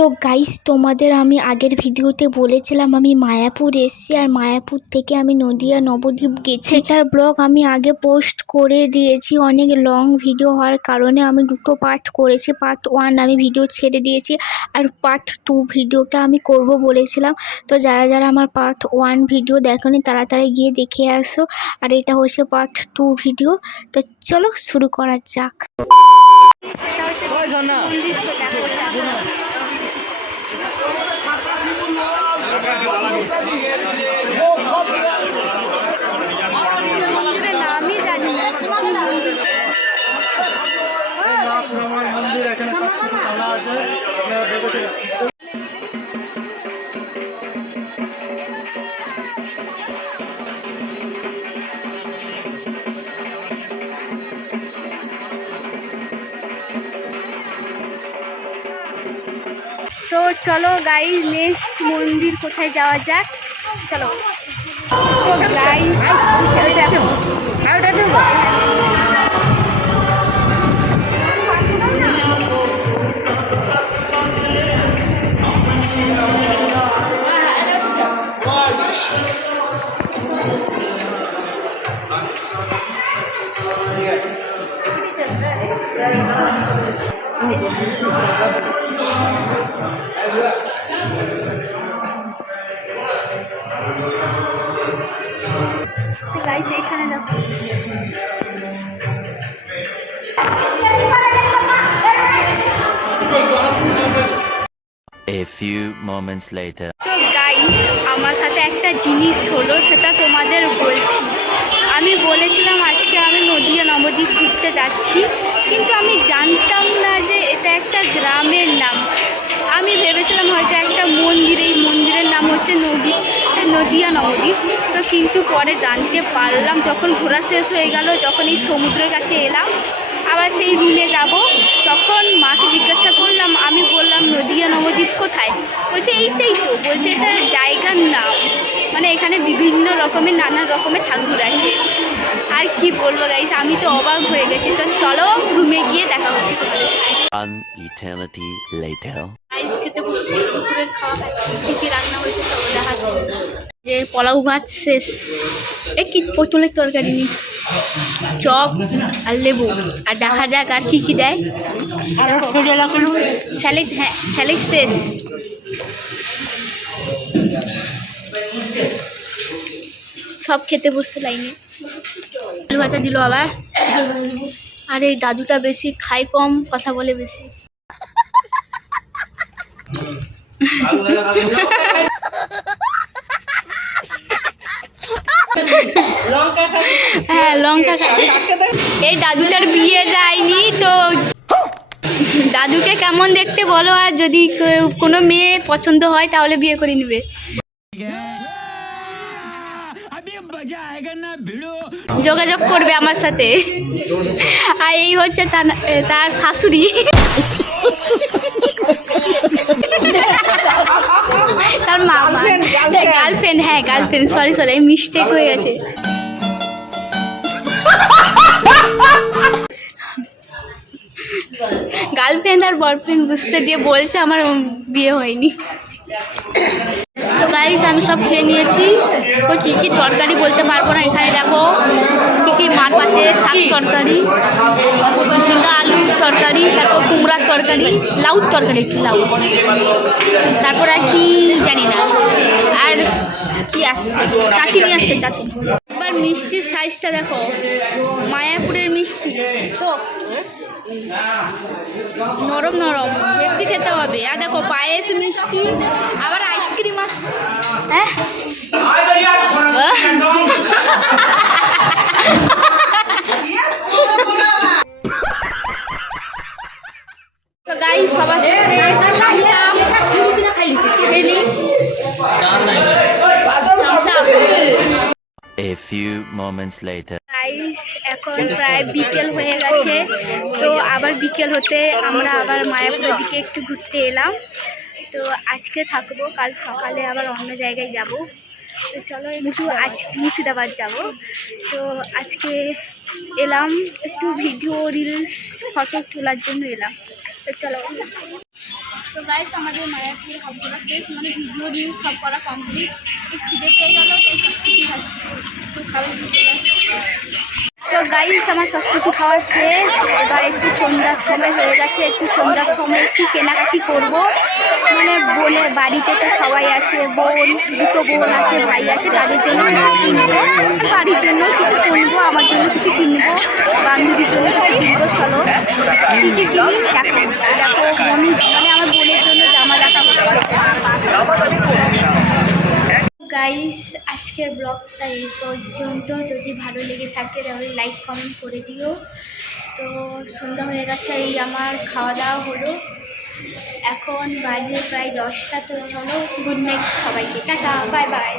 তো গাইস তোমাদের আমি আগের ভিডিওতে বলেছিলাম আমি মায়াপুর এসেছি, আর মায়াপুর থেকে আমি নদিয়া নবদ্বীপ গেছি। তার ব্লগ আমি আগে পোস্ট করে দিয়েছি। অনেক লং ভিডিও হওয়ার কারণে আমি দুটো পার্ট করেছি। পার্ট 1 আমি ভিডিও ছেড়ে দিয়েছি, আর পার্ট 2 ভিডিওটা আমি করব বলেছিলাম। তো যারা যারা আমার পার্ট 1 ভিডিও দেখোনি তাড়াতাড়ি গিয়ে দেখে আসো, আর এটা হচ্ছে পার্ট 2 ভিডিও। তো চলো শুরু করা যাক। সেটা হচ্ছে মন্দির, তো দেখো মন্দিরের নামই জানি না। মন্দির এখানে আছে। তো চলো গাইস নেক্সট মন্দির কোথায় যাওয়া যাক, চলো। তো গাইস এইখানে দেখো A few moments later. তো গাইস আমার সাথে একটা জিনিস হলো, সেটা তোমাদের বলছি। আমি বলেছিলাম আজকে আমি নদিয়া নবদ্বীপ ঘুরতে যাচ্ছি, কিন্তু আমি জানতাম না যে এটা একটা গ্রামের নাম। আমি ভেবেছিলাম হয়তো একটা মন্দির, এই মন্দিরের নাম হচ্ছে নদিয়া নবদ্বীপ। তো কিন্তু পরে জানতে পারলাম যখন ঘোরা শেষ হয়ে গেল, যখন এই সমুদ্রের কাছে এলাম, আবার সেই রুমে যাব, তখন মাকে জিজ্ঞাসা করলাম, আমি বললাম নদিয়া নবদ্বীপ কোথায়? বলছে এইটাই তো। বলছে এটা জায়গার নাম, মানে এখানে বিভিন্ন রকমের নানান রকমের ঠাকুর আছে। আর কি বলবো গাইস, আমি তো অবাক হয়ে গেছি। তো চলো রুমে গিয়ে দেখা হচ্ছে তোমাদের। An eternity later. আইস খেতে বসছি, দুপুরের খাওয়া খাচ্ছি। কী কী রান্না হয়েছে সব দেখাচ্ছি। যে পোলাও ভাত শেষ, এ কি পটলের তরকারি নি, চপ আর লেবু, আর দেখা যাক আর কী কী দেয়। স্যালেড, হ্যাঁ স্যালেড শেষ। সব খেতে বসছে লাইনে। আলু ভাজা দিল আবার। আর এই দাদুটা বেশি খায় কম, কথা বলে বেশি। হ্যাঁ লঙ্কা খায়। এই দাদুটার বিয়ে যায়নি তো, দাদুকে কেমন দেখতে বলো, আর যদি কোনো মেয়ে পছন্দ হয় তাহলে বিয়ে করে নেবে। যোগাযোগ করবে আমার সাথে। আর এই হচ্ছে তার শাশুড়ি, তার মামা, গার্লফ্রেন্ড। হ্যাঁ গার্লফ্রেন্ড, সরি মিস্টেক হয়ে গেছে। গার্লফ্রেন্ড আর বয়ফ্রেন্ড বুঝতে দিয়ে বলছে আমার বিয়ে হয়নি। তো গাইস আমি সব খেয়ে নিয়েছি। তো কী কী তরকারি বলতে পারবো না। এখানে দেখো কী কী মাছ আছে, শাক তরকারি, ঝিঙ্গা আলুর তরকারি, তারপর কুমড়ার তরকারি, লাউর তরকারি, একটু লাউ, তারপর আর কি জানি না। আর কি আসছে, চাটনি আসছে, চাটনি। এবার মিষ্টির সাইজটা দেখো, মায়াপুরের মিষ্টি তো নরম নরম, হেভি খেতে হবে। আর দেখো পায়েস মিষ্টি, আবার আইসক্রিম। হ্যাঁ তো গাইস সবার শেষে A few moments later. Guys এখন প্রায় বিকেল হয়ে গেছে। তো আবার বিকেল হতে আমরা আবার মায়াপুরের দিকে একটু ঘুরতে এলাম। তো আজকে থাকবো, কাল সকালে আবার অন্য জায়গায় যাব। তো চলো একটু আজ মুর্শিদাবাদ যাব। তো আজকে এলাম একটু ভিডিও রিলস ফটো তোলার জন্য এলাম। তো চলো। তো গাইস আমাদের মায়াপুর হাফ করা শেষ, মানে ভিডিও রিলস সব করা কমপ্লিট। তো খিদে পেয়ে গেল, তাই চটপটি খাচ্ছি। তো খাবার চলে আসবে। তো গাইস আমার চটপটি খাওয়া শেষ, এবার একটু সন্ধ্যার সময় হয়ে গেছে, একটু সন্ধ্যার সময় একটু কেনাকাটি করব। মানে বোনের বাড়িতে তো সবাই আছে, দুটো বোন আছে, ভাই আছে, তাদের জন্য কিছু কিনবো, বাড়ির জন্য কিছু কিনবো, আমার জন্য কিছু কিনবো, বান্ধবীর জন্য কিছু কিনবো। চলো কী কী কিনি দেখো। দেখো মনু, মানে আমার বোনের জন্য জামা দেখা হচ্ছে। গাইস আজকের ব্লগটা এই পর্যন্ত। যদি ভালো লেগে থাকে তাহলে লাইক কমেন্ট করে দিও। তো সন্ধ্যা হয়ে গেছে, এই আমার খাওয়া দাওয়া হলো, এখন বাজে প্রায় 10টা। তো চলো, গুড নাইট সবাইকে, টাটা, বাই বাই।